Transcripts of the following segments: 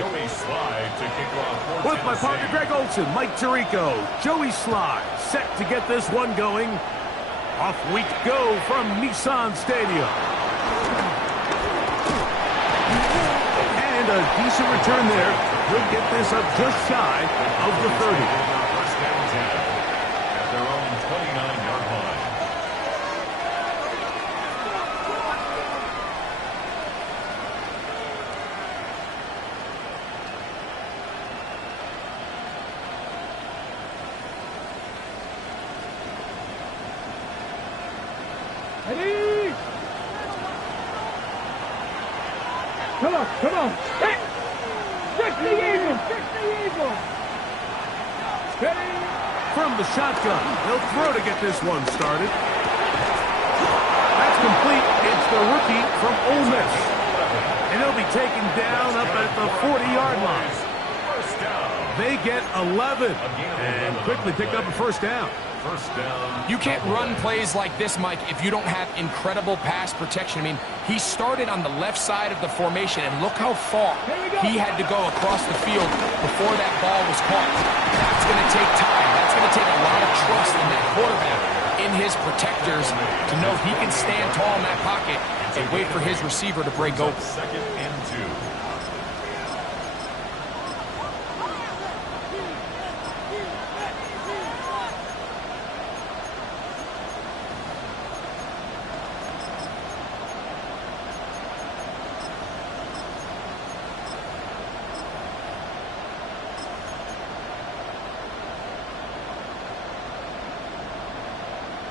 Joey Slide to kick off. With my partner Greg Olson, Mike Tirico, Joey Slide set to get this one going. Off we go from Nissan Stadium. And a decent return there. He'll get this up just shy of the 30. First down 10 at their own 29-yard line. Ready? Come on, come on. Hit! Trick the eagle! Trick the eagle! Ready? From the shotgun, he'll throw to get this one started. That's complete. It's the rookie from Ole Miss. And he'll be taken down up at the 40-yard line. They get 11 and quickly pick up a first down. First down. You can't run plays like this, Mike, if you don't have incredible pass protection. I mean, he started on the left side of the formation, and look how far he had to go across the field before that ball was caught. That's going to take time. That's going to take a lot of trust in that quarterback, in his protectors, to know he can stand tall in that pocket and wait for his receiver to break open. Second and 2.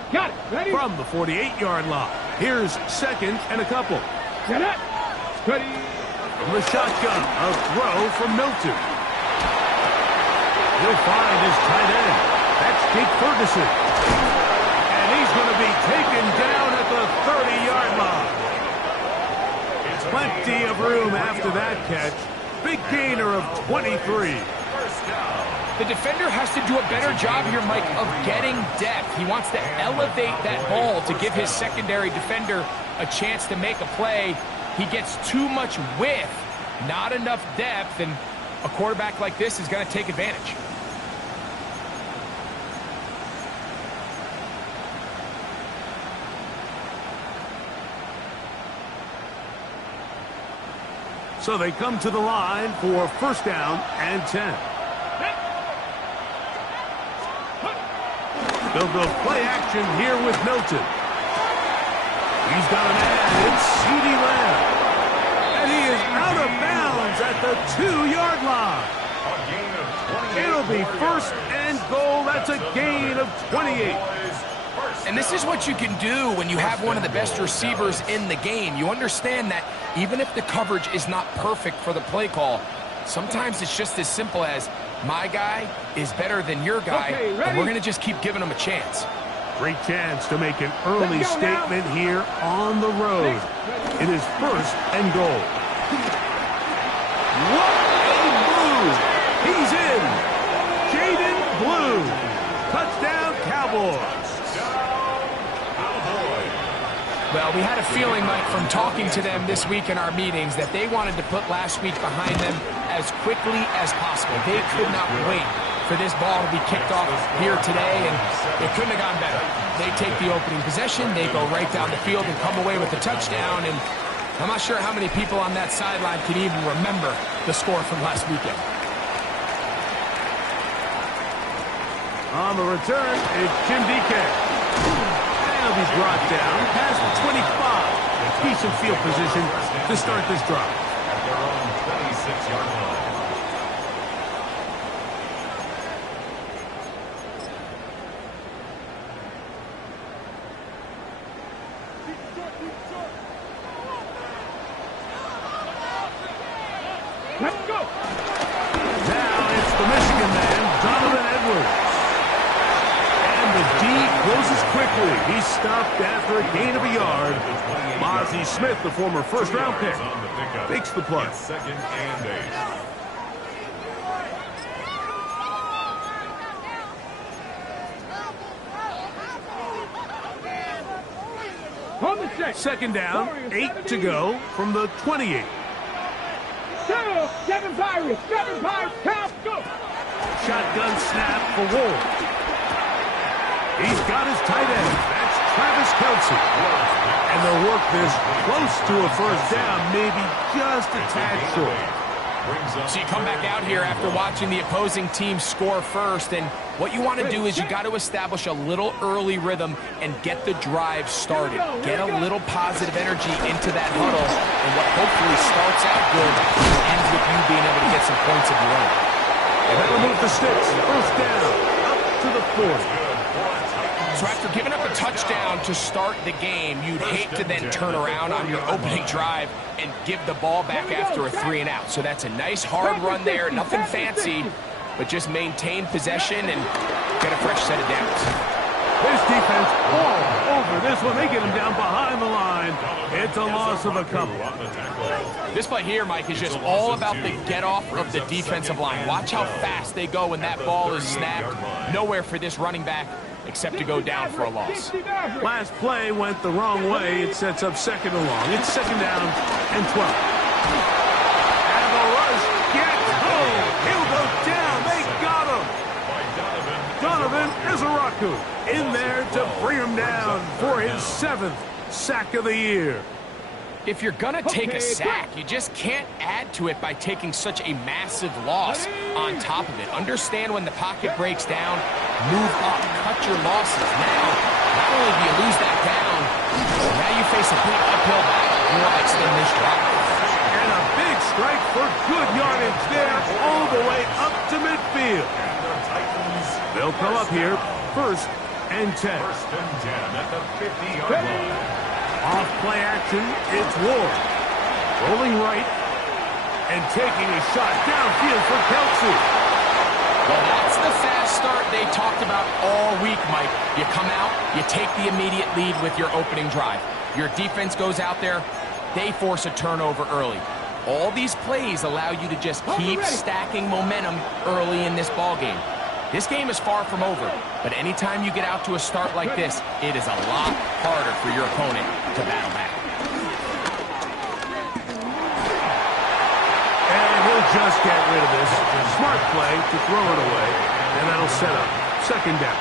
Got it. Ready? From the 48-yard line, here's second and a couple. Get it. Ready? From the shotgun, a throw from Milton. He'll find his tight end. That's Jake Ferguson. And he's going to be taken down at the 30-yard line. Plenty of room after that catch. Big gainer of 23. The defender has to do a better job here, Mike, of getting depth. He wants to elevate that ball to give his secondary defender a chance to make a play. He gets too much width, not enough depth, and a quarterback like this is going to take advantage. So they come to the line for first down and 10. They'll go play action here with Milton. He's got a man. It's CeeDee Lamb. And he is out of bounds at the 2-yard line. It'll be first and goal. That's a gain of 28. And this is what you can do when you have one of the best receivers in the game. You understand that even if the coverage is not perfect for the play call, sometimes it's just as simple as, my guy is better than your guy, and we're going to just keep giving him a chance. Great chance to make an early statement here on the road. It is first and goal. What a move! He's in! Jaden Blue! Touchdown, Cowboys! Well, we had a feeling, Mike, from talking to them this week in our meetings that they wanted to put last week behind them as quickly as possible. They could not wait for this ball to be kicked off here today, and it couldn't have gone better. They take the opening possession, they go right down the field and come away with the touchdown, and I'm not sure how many people on that sideline can even remember the score from last weekend. On the return is Jim DK. He'll be brought down past the 25. Decent field position to start this drive. At their own 26-yard line. Let's go. Now it's the Michigan man, Donovan Edwards. And the D closes quickly. He's stopped after a gain of a yard. Mozzie Smith, the former first-round pick, makes the play. Second and 8. Second down, 8 to go from the 28. 7 Pirates. target. 7 pounds. Count. Go. Shotgun snap for Ward. He's got his tight end. That's Travis Kelce. And they'll work this close to a first down, maybe just a tad short. So you come back out here after watching the opposing team score first, and what you want to do is you got to establish a little early rhythm and get the drive started. Get a little positive energy into that huddle, and what hopefully starts out good ends with you being able to get some points of your own. And that'll move the sticks. First down, up to the 40. So after giving up a touchdown to start the game, you'd hate to then turn around on your opening drive and give the ball back after a 3-and-out. So that's a nice hard run there, nothing fancy, but just maintain possession and get a fresh set of downs. This defense all over this one. They get him down behind the line. It's a loss of a couple. This play here, Mike, is just all about the get-off of the defensive line. Watch how fast they go when that ball is snapped. Nowhere for this running back except to go down for a loss. Last play went the wrong way. It sets up second and long. It's second down and 12. And the rush gets home. He'll go down. They got him. Donovan Izaraku in there to bring him down for his 7th sack of the year. If you're going to take a sack, you just can't add to it by taking such a massive loss on top of it. Understand when the pocket breaks down, move up, cut your losses. Now, not only do you lose that down, now you face a big uphill battle. You want to extend this drive. And a big strike for good yardage there all the way up to midfield. They'll come up here, 1st and 10. 1st and 10 at the 50-yard line. Off play action, it's Ward. Rolling right and taking a shot downfield for Kelce. Well, that's the fast start they talked about all week, Mike. You come out, you take the immediate lead with your opening drive. Your defense goes out there, they force a turnover early. All these plays allow you to just keep stacking momentum early in this ballgame. This game is far from over, but anytime you get out to a start like this, it is a lot harder for your opponent to battle back. And he'll just get rid of this. Smart play to throw it away, and that'll set up second down.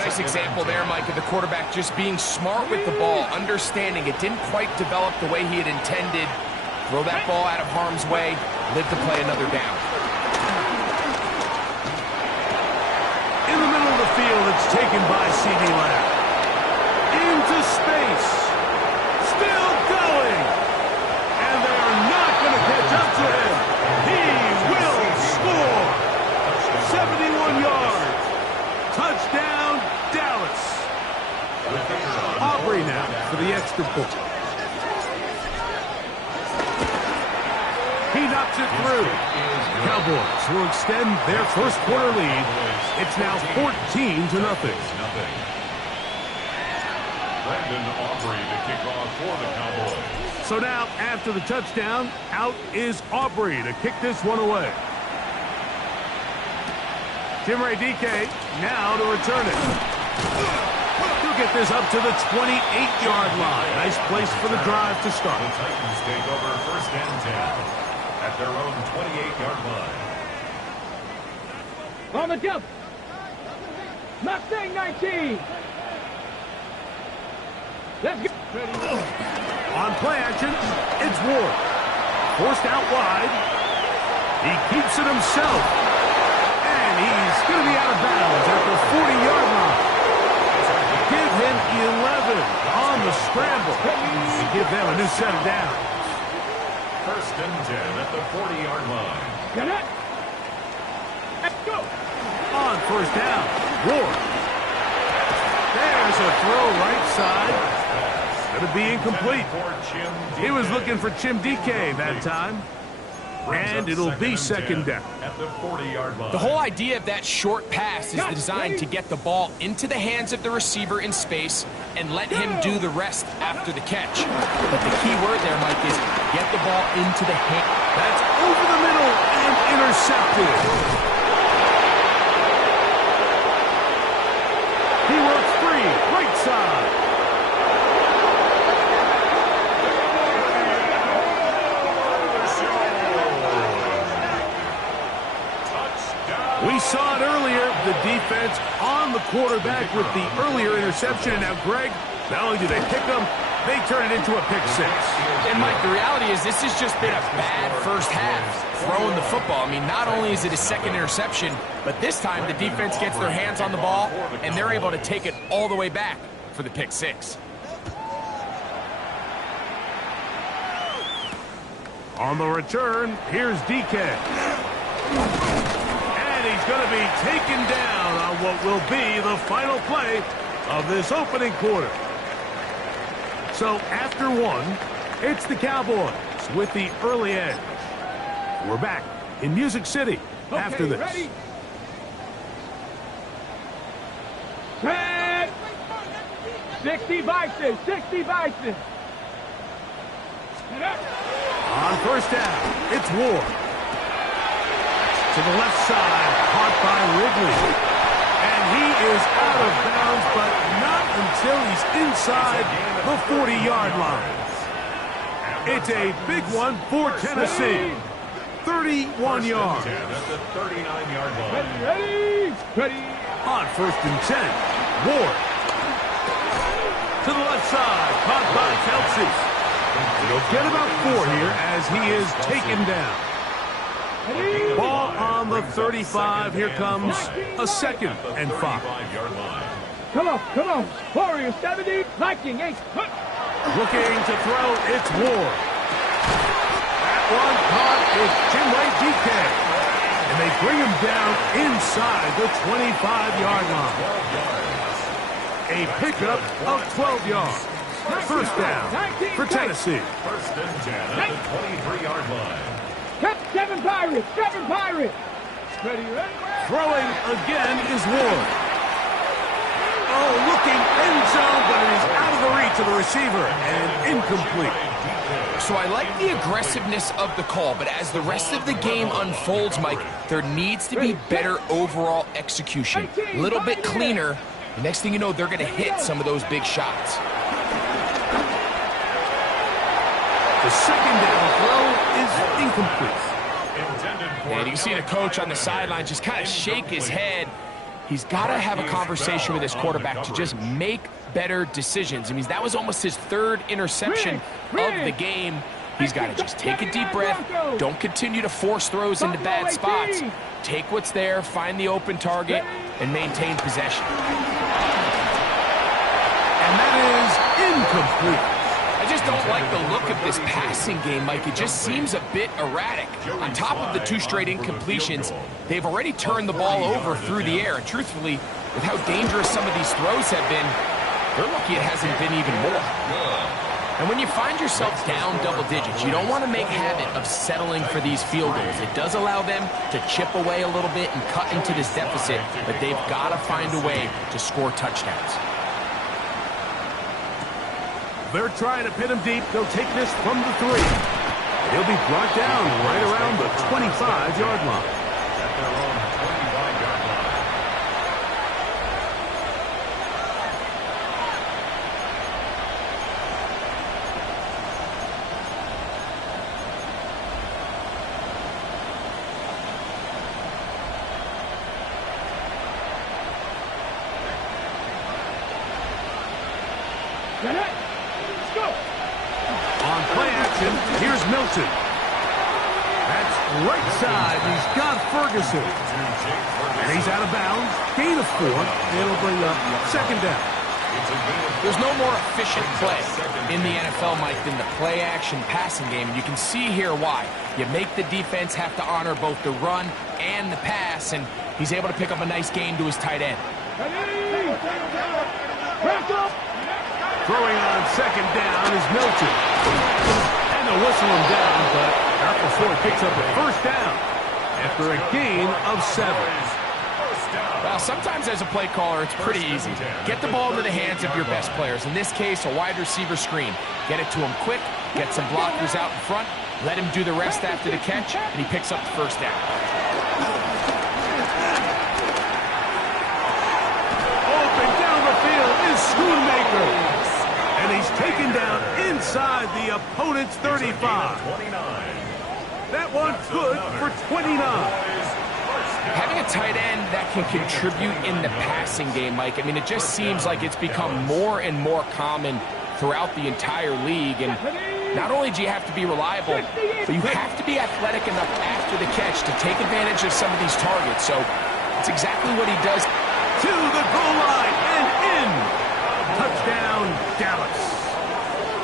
Nice example there, Mike, of the quarterback just being smart with the ball, understanding it didn't quite develop the way he had intended. Throw that ball out of harm's way, live to play another down. In the middle of the field, it's taken by C.D. Lamb. Into space. Still going. And they are not going to catch up to him. He will score. 71 yards. Touchdown, Dallas. Aubrey now for the extra point. He knocks it through. Cowboys will extend their first quarter lead. It's now 14-0. Brandon Aubrey to kick off for the Cowboys. So now, after the touchdown, out is Aubrey to kick this one away. Jimmy DK now to return it. He'll get this up to the 28-yard line. Nice place for the drive to start. The Titans take over 1st and 10 at their own 28-yard line. On the jump. Mustang 19. Let's go. On play action, it's Ward. Forced out wide. He keeps it himself. And he's going to be out of bounds at the 40-yard line. Give him 11 on the scramble. And give them a new set of downs. 1st and 10 at the 40-yard line. Get it. Let's go. On first down, Ward. There's a throw right side. Going to be incomplete. He was looking for Chim DK that time. And it'll be second down. At the 40-yard line. The whole idea of that short pass is designed to get the ball into the hands of the receiver in space and let him do the rest after the catch. But the key word there, Mike, is get the ball into the hand. That's over the middle and intercepted. He works free, right side. We saw it earlier, the defense on the quarterback with the earlier interception. And now, Greg, not only do they pick them, they turn it into a pick six. And, Mike, the reality is this has just been a bad first half throwing the football. I mean, not only is it a second interception, but this time the defense gets their hands on the ball, and they're able to take it all the way back for the pick six. On the return, here's DK. And he's going to be taken down on what will be the final play of this opening quarter. So after one, it's the Cowboys with the early edge. We're back in Music City after this. Ready? Set. 60 Bison, 60 Bison. On first down, it's Ward. To the left side, caught by Ridley. And he is out of bounds, but not until he's inside the 40-yard line. It's a big one for Tennessee. 31 yards. At the 39-yard line. Ready? On first and 10, Ward. To the left side, caught by Kelsey. He'll get about 4 here as he is taken down. Ball on the 35. Here comes a 2nd and 5. Come on. Warrior 70, Viking 8. Looking to throw, it's Ward. That one caught is Chinway DK. And they bring him down inside the 25-yard line. A pickup of 12 yards. First down for Tennessee. First and 10 at the 23-yard line. Seven Pirates. Ready? Throwing again is Ward. Oh, looking end zone, but it is out of the reach of the receiver and incomplete. So I like the aggressiveness of the call, but as the rest of the game unfolds, Mike, there needs to be better overall execution. A little bit cleaner. The next thing you know, they're going to hit some of those big shots. The second down throw is incomplete. And you can see the coach on the sideline just kind of shake his head. He's got to have a conversation with his quarterback to just make better decisions. I mean, that was almost his 3rd interception of the game. He's got to just take a deep breath. Don't continue to force throws into bad spots. Take what's there, find the open target, and maintain possession. And that is incomplete. I just don't like the look of this passing game, Mike. It just seems a bit erratic. On top of the 2 straight incompletions, they've already turned the ball over through the air. And truthfully, with how dangerous some of these throws have been, they're lucky it hasn't been even more. And when you find yourself down double digits, you don't want to make habit of settling for these field goals. It does allow them to chip away a little bit and cut into this deficit, but they've got to find a way to score touchdowns. They're trying to pin him deep. They'll take this from the 3. He'll be brought down right around the 25-yard line. At their own 25-yard line. On play action, here's Milton. That's right side. He's got Ferguson. And he's out of bounds. Gain of 4. It'll bring up 2nd down. There's no more efficient play in the NFL, Mike, than the play-action passing game. And you can see here why. You make the defense have to honor both the run and the pass, and he's able to pick up a nice gain to his tight end. Throwing on 2nd down is Milton. And they'll whistle him down, but not before he picks up a 1st down after a gain of 7. Well, sometimes as a play caller, it's pretty easy. Get the ball into the hands of your best players. In this case, a wide receiver screen. Get it to him quick, get some blockers out in front, let him do the rest after the catch, and he picks up the 1st down. Open down the field is Schoonmaker. And he's taken down inside the opponent's 35. That one good for 29. Having a a tight end that can contribute in the passing game, Mike. I mean, it just seems like it's become more and more common throughout the entire league. And not only do you have to be reliable, but you have to be athletic enough after the catch to take advantage of some of these targets. So it's exactly what he does. To the goal line and in. Touchdown, Dallas.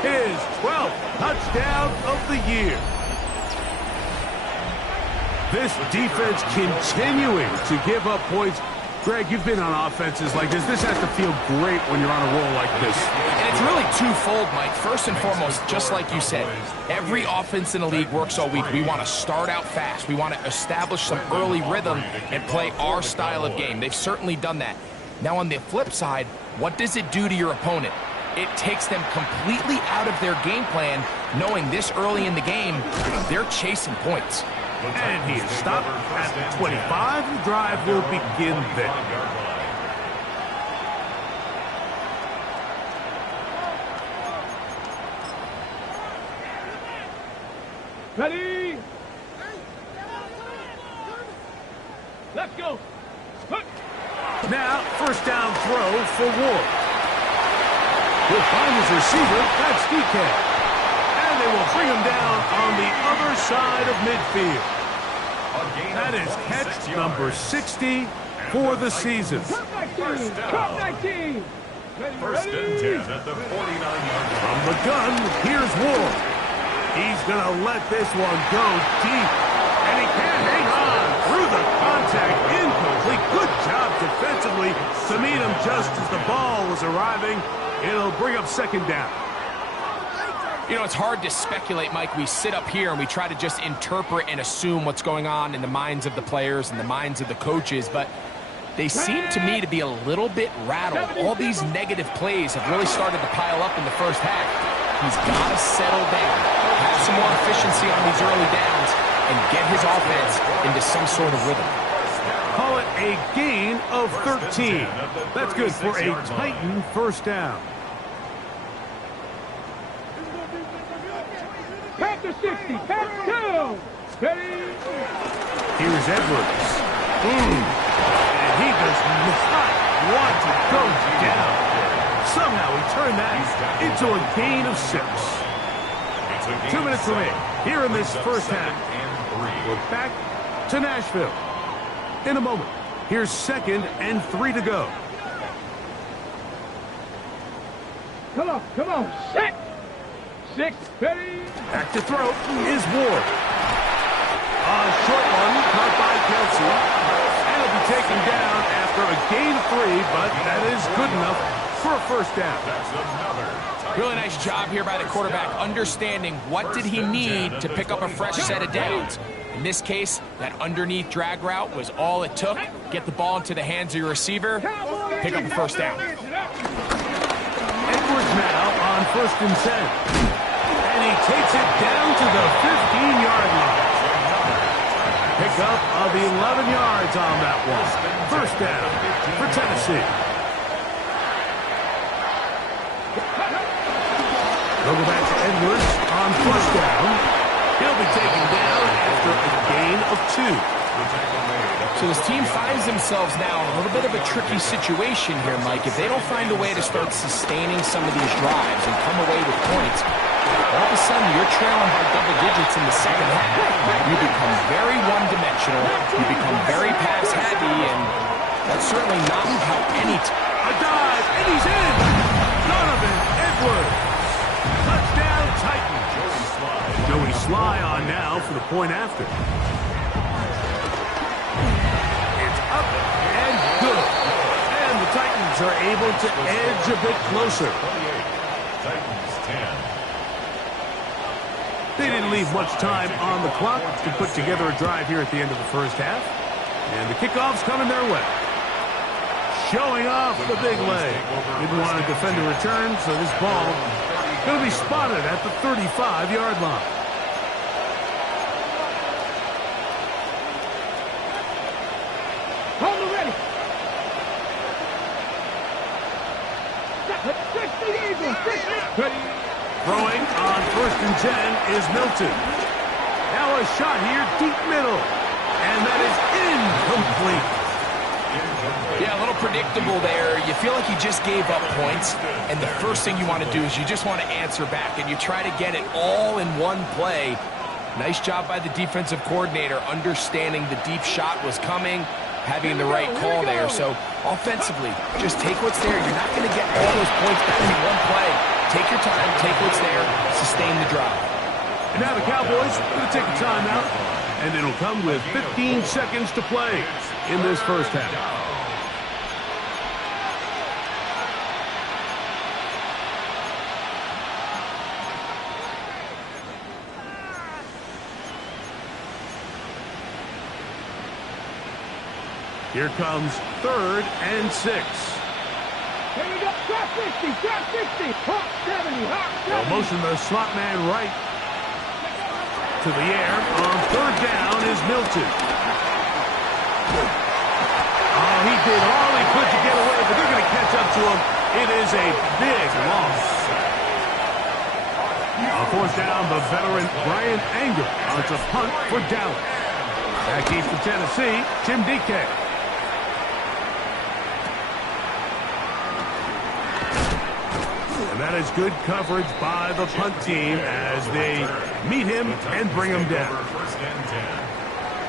His 12th touchdown of the year. This defense continuing to give up points. Greg, you've been on offenses like this. This has to feel great when you're on a roll like this. And it's really twofold, Mike. First and foremost, just like you said, every offense in the league works all week. We want to start out fast. We want to establish some early rhythm and play our style of game. They've certainly done that. Now, on the flip side, what does it do to your opponent? It takes them completely out of their game plan, knowing this early in the game, they're chasing points. And he is stopped at 25. The drive will begin then. Ready? Let's go. Now, first down throw for Ward. He'll find his receiver. That's DK. And they will bring him down on the other side of midfield. That is catch number 60 for the season. Top 19. First and 10 at the 49-yard line. From the gun, here's Ward. He's going to let this one go deep. And he can't hang on through the contact. Incomplete. Good job defensively to meet him just as the ball was arriving. It'll bring up second down. You know, it's hard to speculate, Mike. We sit up here and we try to just interpret and assume what's going on in the minds of the players and the minds of the coaches, but they seem to me to be a little bit rattled. All these negative plays have really started to pile up in the first half. He's got to settle down, have some more efficiency on these early downs, and get his offense into some sort of rhythm. Call it a gain of 13. That's good for a Titan first down. Pass to 60. Pass 2. Ready? Here's Edwards. And he does not want to go down. Somehow he turned that into a gain of 6. 2 minutes remaining here in this first half. We're back to Nashville. In a moment, here's 2nd and 3 to go. Come on. Set. 6. Ready? Back to throw is Ward. A short one caught by Kelsey. And he'll be taken down after a gain of 3, but that is good enough for a first down. Really nice job here by the quarterback, understanding what did he need to pick up a fresh set of downs. In this case, that underneath drag route was all it took. Get the ball into the hands of your receiver, pick up a first down. Edwards now on 1st and 10. And he takes it down to the 15-yard line. Pick up of 11 yards on that one. First down for Tennessee. They'll go back to Edwards on first down. He'll be taken down after a gain of 2. So this team finds themselves now in a little bit of a tricky situation here, Mike. If they don't find a way to start sustaining some of these drives and come away with points, all of a sudden you're trailing by double digits in the second half. You become very one-dimensional. You become very pass-heavy, and that's certainly not how any a dive, and he's in! Donovan Edwards. Touchdown, Titan. Joey Sly on now for the point after. It's up and good. And the Titans are able to edge a bit closer. Titans 10. They didn't leave much time on the clock to put together a drive here at the end of the first half. And the kickoff's coming their way. Showing off the big leg. Didn't want to defend a return, so this ball going to be spotted at the 35-yard line. Hold it ready. 60 Eagles. 60. Ready? Throwing on 1st and 10 is Milton. Now a shot here, deep middle. And that is incomplete. predictable there. You feel like you just gave up points, and the first thing you want to do is you just want to answer back, and you try to get it all in one play. Nice job by the defensive coordinator, understanding the deep shot was coming, having the right call there. So offensively, just take what's there. You're not going to get all those points back in one play. Take your time, take what's there, sustain the drive. And now the Cowboys are going to take a timeout, and it'll come with 15 seconds to play in this first half. Here comes 3rd and 6. Here we go. Drop 60, drop 60. Hawk 70, Hawk 70. They'll motion the slot man right to the air. On 3rd down is Milton. Oh, he did all he could to get away, but they're going to catch up to him. It is a big loss. On 4th down, the veteran Brian Anger on to punt for Dallas. Back east to Tennessee, Tim DK. And that is good coverage by the punt team as they meet him and bring him down. 1st and 10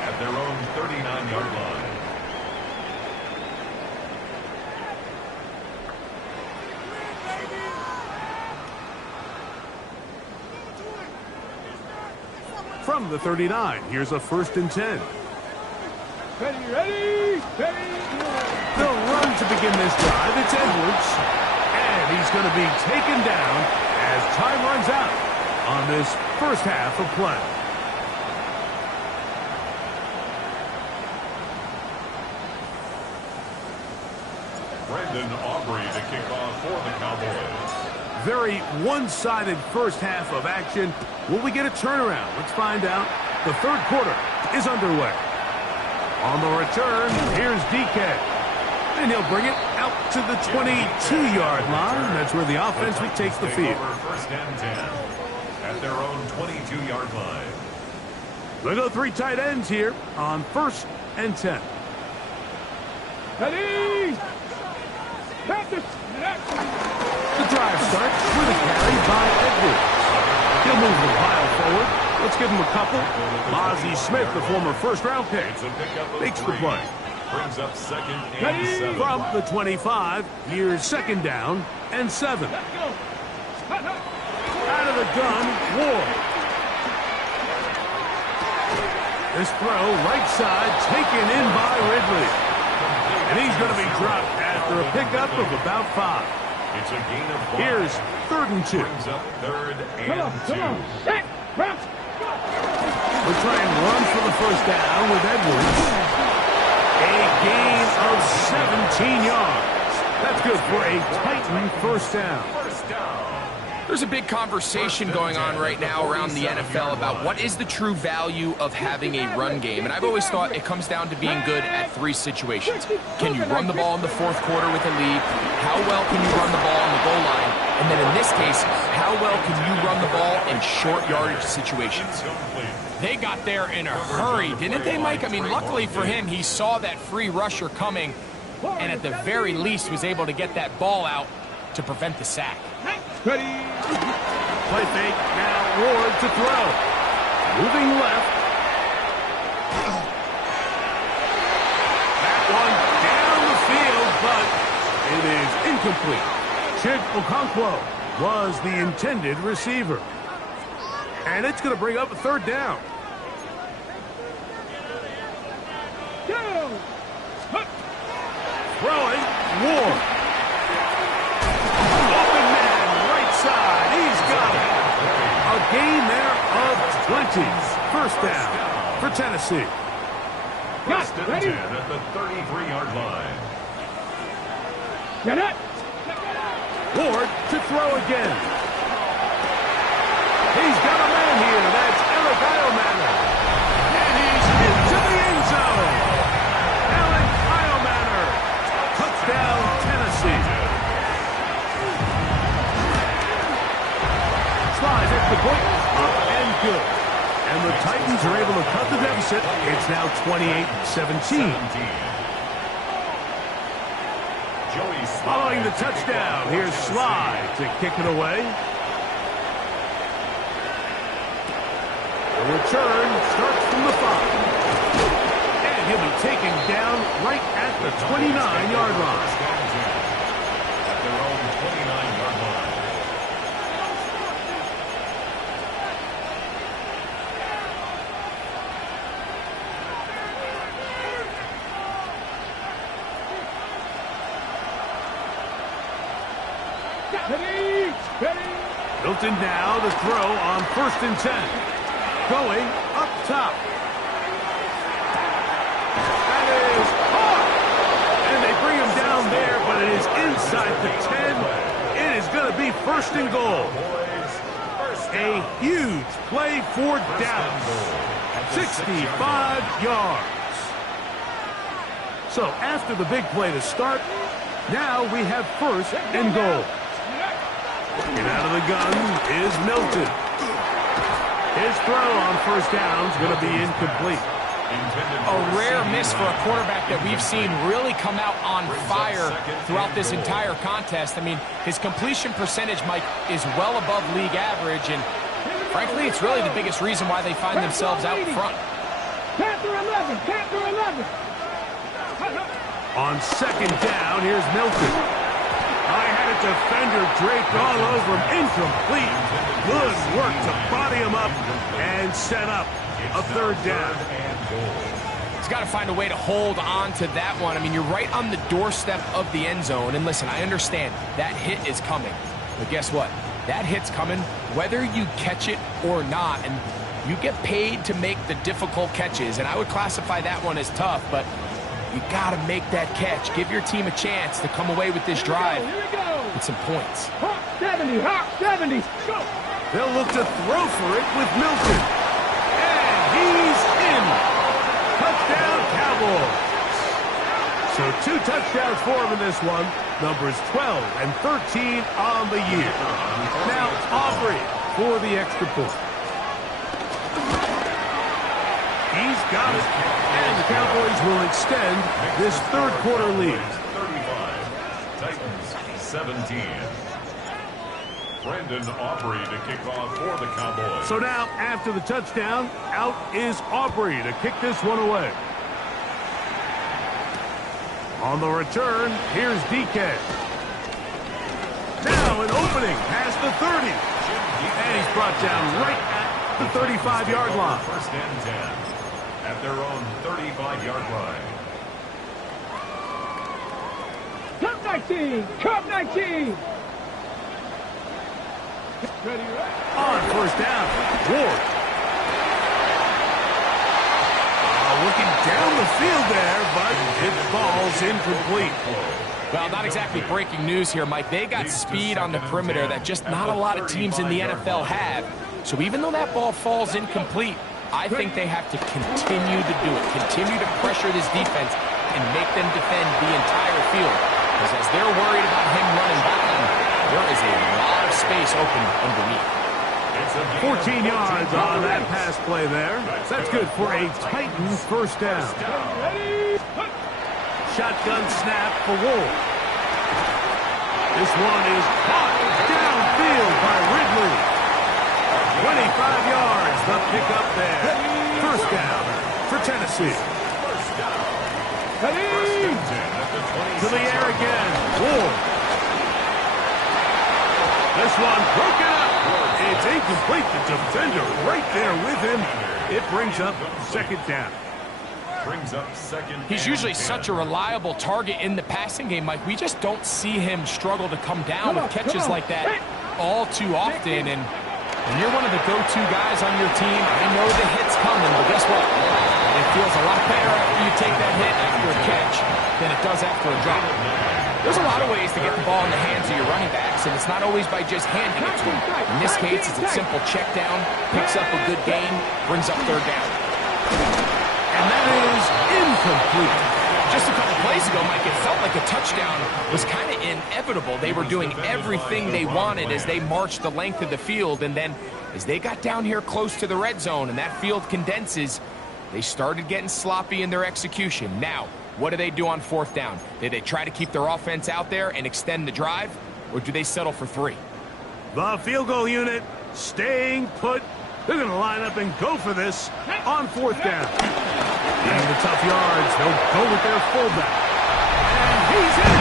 at their own 39-yard line. From the 39, here's a 1st and 10. Ready, ready, ready. They'll run to begin this drive. It's Edwards. And he's going to be taken down as time runs out on this first half of play. Brandon Aubrey to kick off for the Cowboys. Very one-sided first half of action. Will we get a turnaround? Let's find out. The 3rd quarter is underway. On the return, here's DK. And he'll bring it out to the 22-yard line. That's where the offense takes the field. 1st and 10 at their own 22-yard line. They'll go 3 tight ends here on 1st and 10. Ready. Practice. The drive starts with a carry by Edwards. He'll move the pile forward. Let's give him a couple. Mozzie Smith, the former first-round pick, It's a pickup of makes the 3. play. Brings up 2nd and 7. From the 25, here's 2nd down and 7. Let's go. Out of the gun, Ward. This throw, right side, taken in by Ridley. And he's going to be dropped after a pickup of about 5. It's a gain of 5. Here's 3rd and 2. Brings up 3rd Come on, and 2. come on. Set. Bounce. We'll try and run for the 1st down with Edwards. A gain of 17 yards. That's good for a Titan 1st down. There's a big conversation going on right now around the NFL about what is the true value of having a run game. And I've always thought it comes down to being good at 3 situations. Can you run the ball in the 4th quarter with a lead? How well can you run the ball on the goal line? And then in this case, how well can you run the ball in short yardage situations? They got there in a hurry, didn't they, Mike? I mean, luckily for him, he saw that free rusher coming and at the very least was able to get that ball out to prevent the sack. Ready. Play fake, now Ward to throw. Moving left. That one down the field, but it is incomplete. Chig Okonkwo was the intended receiver. And it's going to bring up a 3rd down. Throwing, Ward. Open man, right side. He's got it. A gain there of 20. 1st down for Tennessee. 1st and 10 at the 33-yard line. Get it. Ward to throw again. He's got a man here. That's Alec Iomanner. And he's into the end zone. Alec Iomanner. Touchdown, Tennessee. Slide at the point. Up and good. And the Titans are able to cut the deficit. It's now 28-17. Following the touchdown, here's Sly to kick it away. The return starts from the 5. And he'll be taken down right at the 29-yard line. At their own 29-yard line. Milton now to throw on 1st and 10. Going up top. That is hard. And they bring him down there, but it is inside the 10. It is going to be 1st and goal. A huge play for Dallas. 65 yards. So after the big play to start, now we have 1st and goal. And out of the gun is Milton. His throw on 1st down is going to be incomplete. A rare miss for a quarterback that we've seen really come out on fire throughout this entire contest. I mean, his completion percentage, Mike, is well above league average, and frankly, it's really the biggest reason why they find themselves out front. Panther 11, Panther 11. On 2nd down, here's Milton. I had a defender draped all over him. Incomplete. Good work to body him up and set up a 3rd down. He's got to find a way to hold on to that one. I mean, you're right on the doorstep of the end zone. And listen, I understand that hit is coming. But guess what? That hit's coming whether you catch it or not. And you get paid to make the difficult catches. And I would classify that one as tough, but you got to make that catch. Give your team a chance to come away with this drive with some points. Hawk 70, Hawk 70. Go. They'll look to throw for it with Milton. And he's in. Touchdown, Cowboys. So 2 touchdowns for him in this one. Numbers 12 and 13 on the year. Now Aubrey for the extra point. He's got it. And the Cowboys will extend this 3rd quarter lead. 35. Titans 17. Brendan Aubrey to kick off for the Cowboys. So now, after the touchdown, out is Aubrey to kick this one away. On the return, here's DK. Now an opening past the 30. And he's brought down right at the 35-yard line. 1st and 10. At their own 35-yard line. Cup 19, Cup 19. Ready, right? On 1st down, Ward. Looking down the field there, but it falls incomplete. Well, not exactly breaking news here, Mike. They got speed on the perimeter that just not a lot of teams in the NFL have. So even though that ball falls incomplete, I think they have to continue to do it, continue to pressure this defense and make them defend the entire field. Because as they're worried about him running by them, there is a lot of space open underneath. 14 yards on that pass play there. That's good for a Titans 1st down. Shotgun snap for Wolf. This one is caught downfield by Ridley. 25 yards, the pickup there. 1st down for Tennessee. To the air again. Ward. This one broken up. It's incomplete. The defender right there with him. It brings up 2nd down. He's usually such a reliable target in the passing game, Mike. We just don't see him struggle to come down with catches like that all too often. And when you're one of the go-to guys on your team, I know the hit's coming, but guess what? It feels a lot better after you take that hit after a catch than it does after a drop. There's a lot of ways to get the ball in the hands of your running backs, and it's not always by just handing it to them. In this case, it's a simple check down, picks up a good gain, brings up 3rd down. And that is incomplete. Just a couple plays ago, Mike, it felt like a touchdown was kind of inevitable. They were doing everything they wanted as they marched the length of the field, and then as they got down here close to the red zone and that field condenses, they started getting sloppy in their execution. Now, What do they do on fourth down? Do they try to keep their offense out there and extend the drive, or do they settle for 3? The field goal unit staying put. They're going to line up and go for this on fourth down. Getting the tough yards. They'll go with their fullback. And he's in.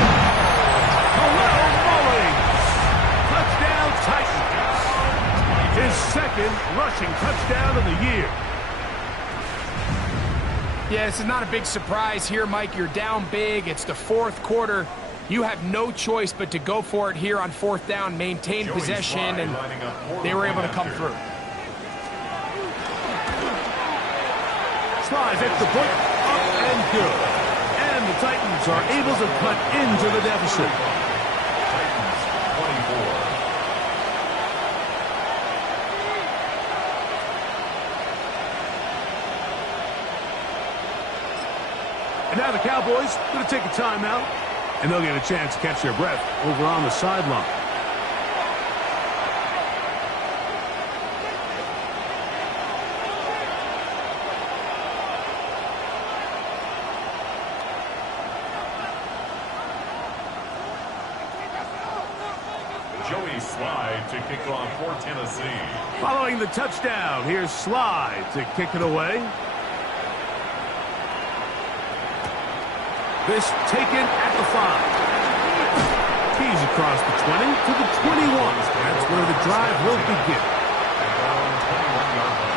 Hello, Mullings. Touchdown, Titans. His second rushing touchdown of the year. Yeah, this is not a big surprise here, Mike. You're down big. It's the fourth quarter. You have no choice but to go for it here on fourth down, maintain possession, and they were able to come through. Slides at the point, up and good. And the Titans are able to cut into the deficit. Titans 24. And now the Cowboys going to take a timeout, and they'll get a chance to catch their breath over on the sideline. Joey Slide to kick off for Tennessee. Following the touchdown, here's Slide to kick it away. This taken at the 5. Keys across the 20 to the 21. That's where the drive will begin. At their own 21-yard line.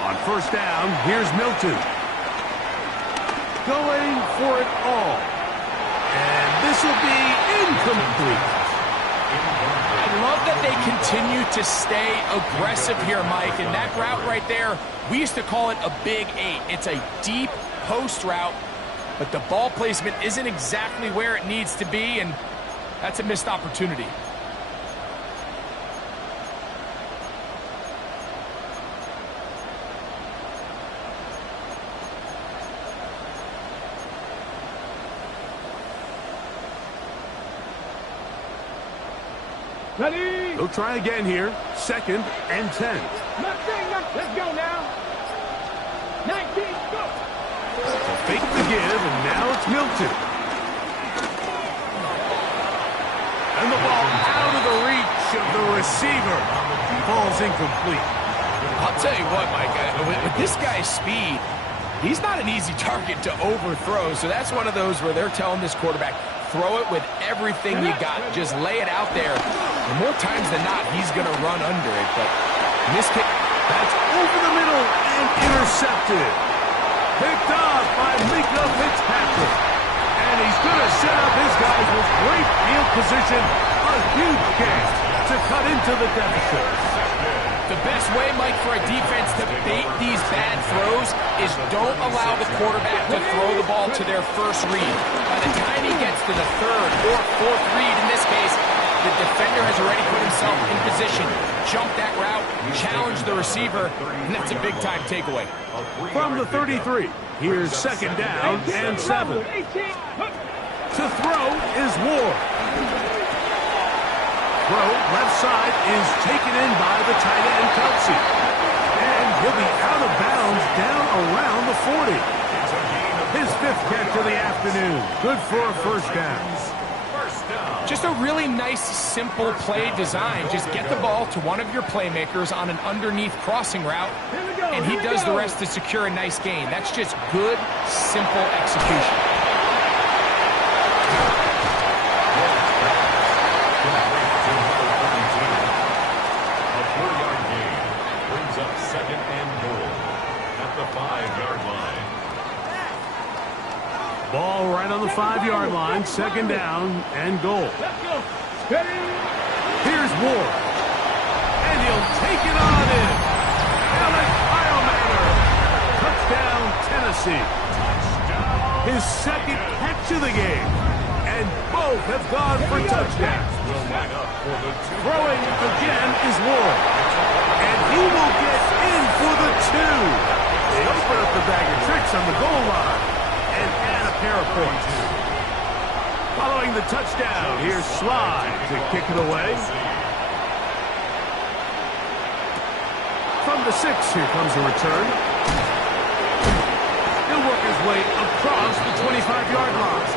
On first down, here's Milton. Going for it all. And this will be incomplete. I love that they continue to stay aggressive here, Mike. And that route right there, we used to call it a big 8. It's a deep post route, but the ball placement isn't exactly where it needs to be, and that's a missed opportunity. Ready? They'll try again here. 2nd and 10. Let's go now. 19, go. Fake the give, and now it's Milton. And the ball out of the reach of the receiver. Falls incomplete. I'll tell you what, Mike, with this guy's speed, he's not an easy target to overthrow, so that's one of those where they're telling this quarterback, throw it with everything you got. Just lay it out there. And more times than not, he's going to run under it. But in this case, that's over the middle and intercepted. Picked off by Mika Fitzpatrick. And he's going to set up his guys with great field position. A huge gain to cut into the deficit. the best way, Mike, for a defense to bait these bad throws is don't allow the quarterback to throw the ball to their first read. By the time he gets to the third or fourth read, in this case, the defender has already put himself in position, jumped that route, challenged the receiver, and that's a big-time takeaway. From the 33, here's second down and 7. To throw is Ward. Throw, left side, is taken in by the tight end, Kelsey. And he'll be out of bounds down around the 40. His 5th catch of the afternoon. Good for a first down. Just a really nice, simple play design. Just get the ball to one of your playmakers on an underneath crossing route, and he does the rest to secure a nice gain. That's just good, simple execution. A 4-yard gain brings up second and goal at the 5-yard line. Ball right on the 5-yard line, second down and goal. Let's go. Ready? Here's Ward. And he'll take it on in. Alec Heilmanner. Touchdown, Tennessee. Touchdown, his second catch of the game. And both have gone for touchdowns. Will line up for the Throwing again is Ward. And he will get in for the 2. They open up the bag of tricks on the goal line and add a pair of points. Following the touchdown, here's Slide to kick it away. From the 6, here comes a return. He'll work his way across the 25-yard line.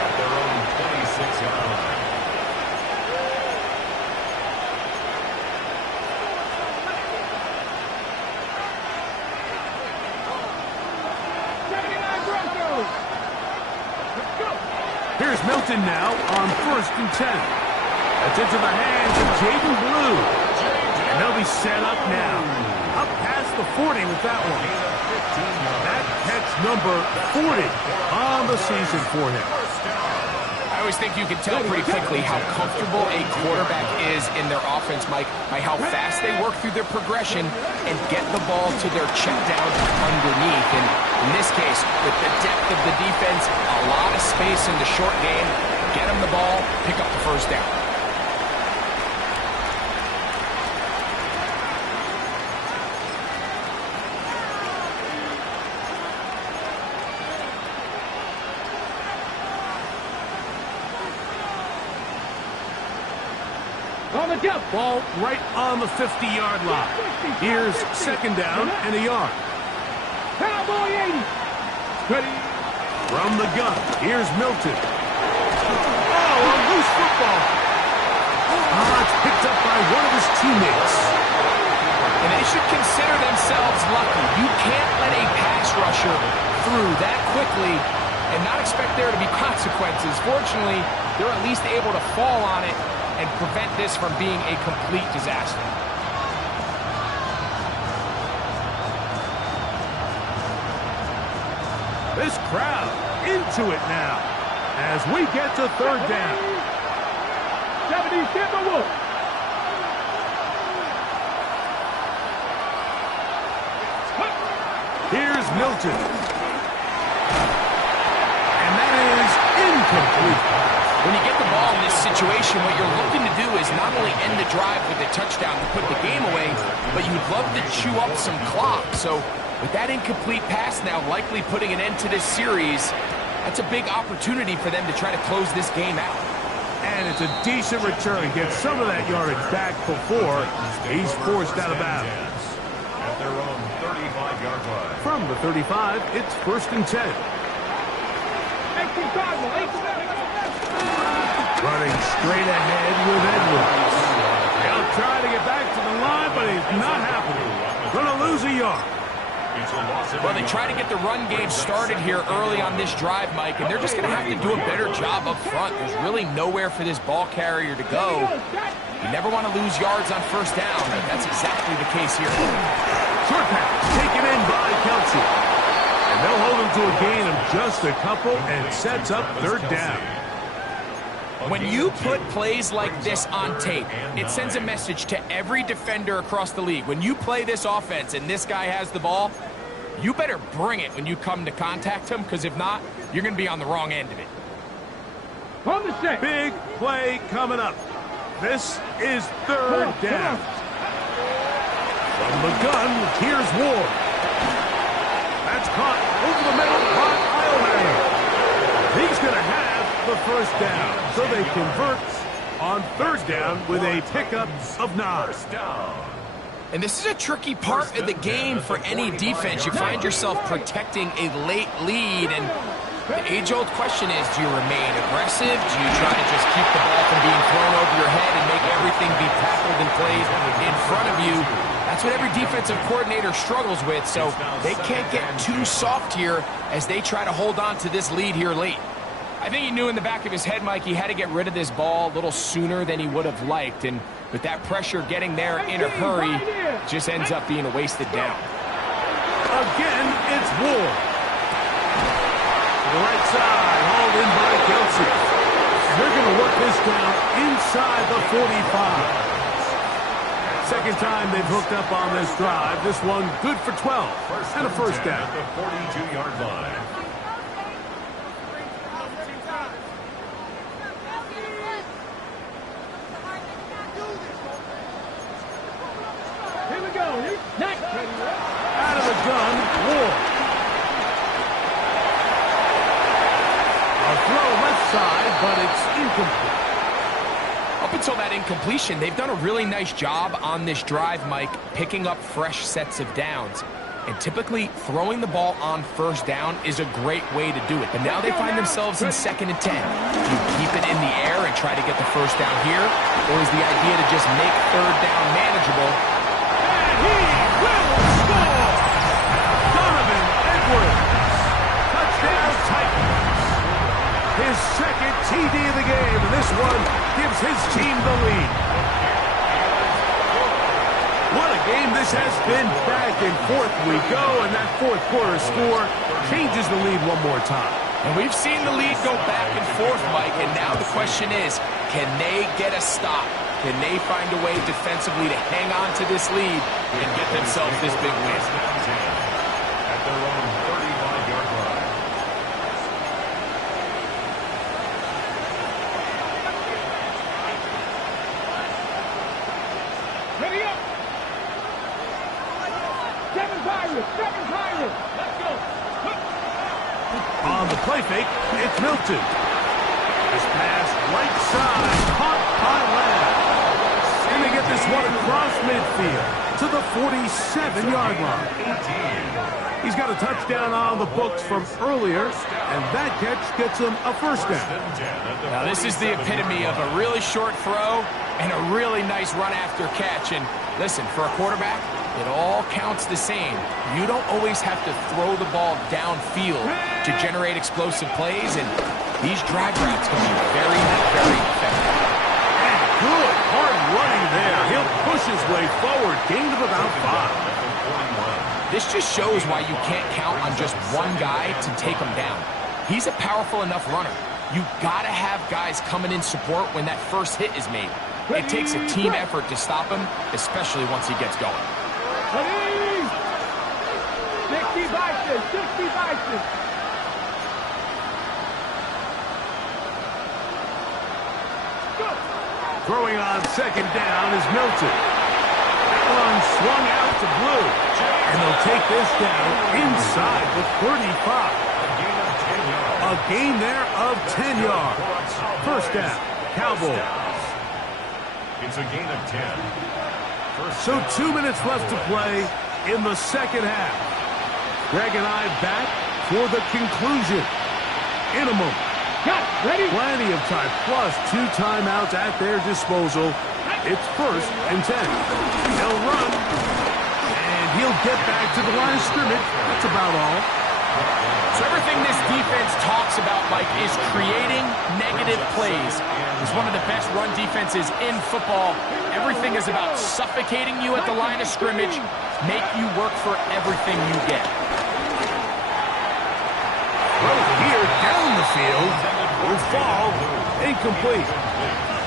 At their own 26-yard line. Here's Milton now on 1st and 10. That's into the hands of Jaden Blue. And they'll be set up now. Up past the 40 with that one. That catch number 40 on the season for him. I always think you can tell pretty quickly how comfortable a quarterback is in their offense, Mike, by how fast they work through their progression and get the ball to their check down underneath. And in this case, with the depth of the defense, a lot of space in the short game, get them the ball, pick up the first down. Ball right on the 50-yard line. Here's 2nd down and a yard. Cowboy 80. Ready. From the gun, here's Milton. Oh, a loose football. It's picked up by one of his teammates. And they should consider themselves lucky. You can't let a pass rusher through that quickly and not expect there to be consequences. Fortunately, they're at least able to fall on it and prevent this from being a complete disaster. This crowd into it now as we get to 3rd down. 70 Timberwolves. Here's Milton. And that is incomplete. When you get the ball in this situation, what you're looking to do is not only end the drive with a touchdown to put the game away, but you'd love to chew up some clock. So with that incomplete pass now likely putting an end to this series, that's a big opportunity for them to try to close this game out. And it's a decent return. Get some of that yardage back before he's forced out of bounds. At their own 35-yard line. From the 35, it's 1st and 10. Running straight ahead with Edwards. He'll try to get back to the line, but he's not happening. Going to lose a yard. Well, they try to get the run game started here early on this drive, Mike, and they're just going to have to do a better job up front. There's really nowhere for this ball carrier to go. You never want to lose yards on 1st down, but that's exactly the case here. Short pass taken in by Kelsey. And they'll hold him to a gain of just a couple and sets up 3rd down. When you put plays like this on tape, it sends a message to every defender across the league. When you play this offense and this guy has the ball, you better bring it when you come to contact him, because if not, you're going to be on the wrong end of it. On the 6. Big play coming up. This is 3rd down. From the gun, here's Ward. That's caught over the middle by Ironman. He's going to have the 1st down. So they convert on 3rd down with a pickup of 9. And this is a tricky part of the game for any defense. You find yourself protecting a late lead, and the age-old question is, do you remain aggressive? Do you try to just keep the ball from being thrown over your head and make everything be tackled and played in front of you? That's what every defensive coordinator struggles with, so they can't get too soft here as they try to hold on to this lead here late. I think he knew in the back of his head, Mike, he had to get rid of this ball a little sooner than he would have liked, and with that pressure getting there in a hurry, just ends up being a wasted down. Again, it's Ward. To the right side, hauled in by Kelsey. And they're going to work this down inside the 45. Second time they've hooked up on this drive. This one good for 12 and a 1st down. At the 42-yard line. gun, Ward. A throw left side, but it's incomplete. Up until that incompletion, they've done a really nice job on this drive, Mike, picking up fresh sets of downs. And typically, throwing the ball on first down is a great way to do it. But now they find themselves in 2nd and 10. Do you keep it in the air and try to get the first down here? Or is the idea to just make 3rd down manageable? And he will score! Donovan Edwards. Touchdown Titans. His 2nd TD of the game, and this one gives his team the lead. What a game this has been. Back and forth we go, and that 4th quarter score changes the lead one more time. And we've seen the lead go back and forth, Mike, and now the question is, can they get a stop? Can they find a way defensively to hang on to this lead and get themselves this big win? At their own 35-yard line. Ready up. 7 Pirates. Let's go. On the play fake, it's Milton. This pass right side, caught by Lamb. And they get this one across midfield to the 47-yard line. He's got a touchdown on the books from earlier, and that catch gets him a first down. Now, this is the epitome of a really short throw and a really nice run after catch. And listen, for a quarterback, it all counts the same. You don't always have to throw the ball downfield to generate explosive plays, and these drag routes can be very, very effective. And good, hard running there. He'll push his way forward, gain of about 5. This just shows why you can't count on just one guy to take him down. He's a powerful enough runner. You gotta have guys coming in support when that first hit is made. It takes a team effort to stop him, especially once he gets going. 60 Bison. Throwing on 2nd down is Milton. That one swung out to Blue. And they'll take this down inside the 35. A gain there of 10 yards. First down, Cowboys. It's a gain of 10. So 2 minutes left to play in the 2nd half. Greg and I back for the conclusion. In a moment. Ready? Plenty of time, plus 2 timeouts at their disposal. It's 1st and 10. They'll run, and he'll get back to the line of scrimmage. That's about all. So everything this defense talks about, Mike, is creating negative plays. It's one of the best run defenses in football. Everything is about suffocating you at the line of scrimmage, make you work for everything you get. Well, here down the field will fall incomplete.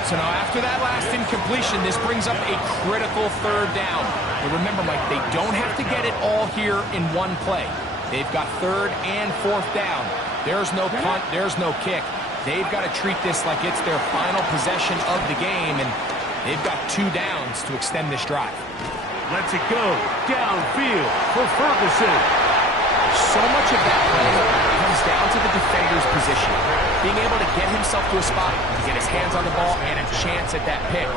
So now after that last incompletion, this brings up a critical 3rd down. But remember, Mike, they don't have to get it all here in one play. They've got 3rd and 4th down. There's no punt, there's no kick. They've got to treat this like it's their final possession of the game, and they've got 2 downs to extend this drive. Lets it go downfield for Ferguson. So much of that play comes down to the defender's position. Being able to get himself to a spot, to get his hands on the ball, and a chance at that pick.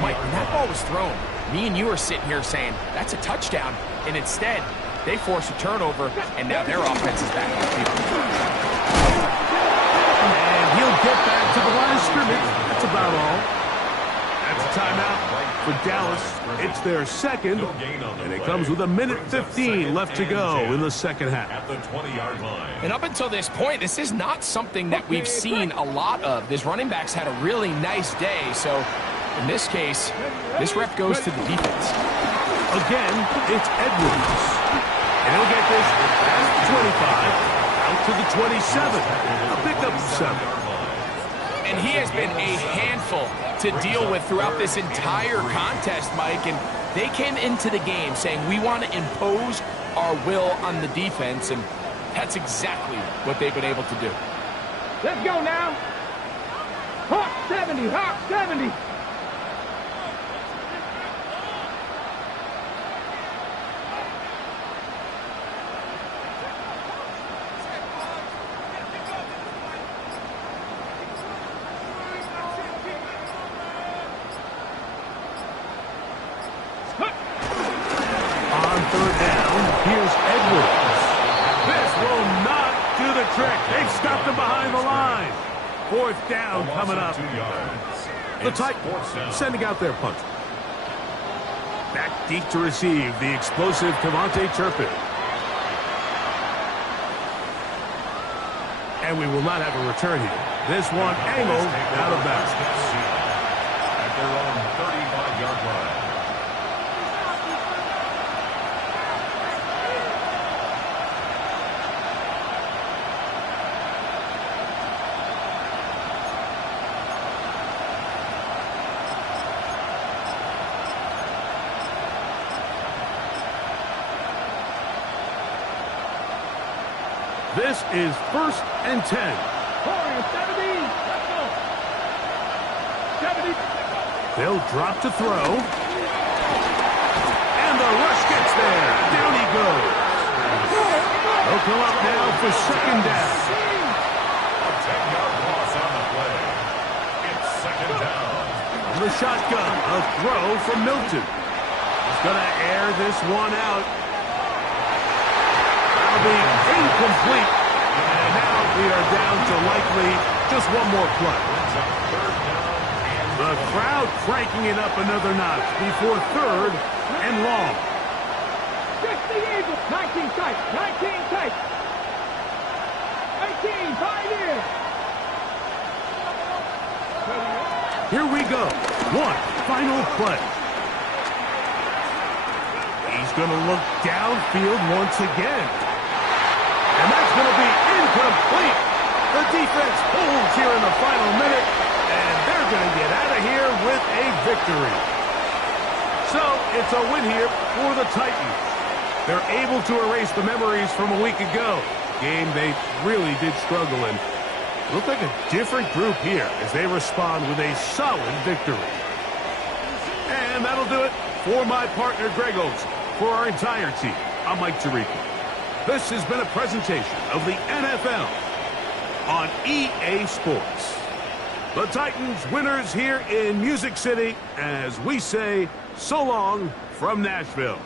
Mike, when that ball was thrown, me and you are sitting here saying, that's a touchdown. And instead, they force a turnover, and now their offense is back on the field. And he'll get back to the line of scrimmage. That's about all. That's a timeout for Dallas. It's their 2nd, and it comes with 1:15 left to go in the 2nd half. At the 20-yard line. And up until this point, this is not something that we've seen a lot of. This running back's had a really nice day, so in this case, this rep goes to the defense. Again, it's Edwards. And he'll get this past the 25, out to the 27. A pickup of 7. And he has been a handful to deal with throughout this entire contest, Mike. And they came into the game saying, we want to impose our will on the defense. And that's exactly what they've been able to do. Let's go now. Hawk 70, Hawk 70. trick. They've stopped him behind the line. Fourth down coming up. 2 yards. The It's Titans fourth down. sending out their punter. Back deep to receive the explosive Devontae Turpin. And we will not have a return here. This one angled out of bounds. At their own 35-yard line. This is 1st and 10. 70. Let's go. 70. They'll drop to throw. And the rush gets there. Down he goes. They'll come up now for 2nd down. A 10-yard loss on the play. It's 2nd down. From the shotgun, a throw from Milton. He's going to air this one out. That'll be incomplete. And now we are down to likely just one more play. The crowd cranking it up another notch before 3rd and long. 60 Eagles. 19 tight. 19 tight. 18. 5 in. Here we go. One final play. He's going to look downfield once again. And that's going to be incomplete. The defense holds here in the final minute, and they're going to get out of here with a victory. So it's a win here for the Titans. They're able to erase the memories from a week ago. Game they really did struggle in. Look like a different group here as they respond with a solid victory. And that'll do it for my partner, Greg Olson. For our entire team, I'm Mike Tirico. This has been a presentation of the NFL on EA Sports. The Titans winners here in Music City as we say so long from Nashville.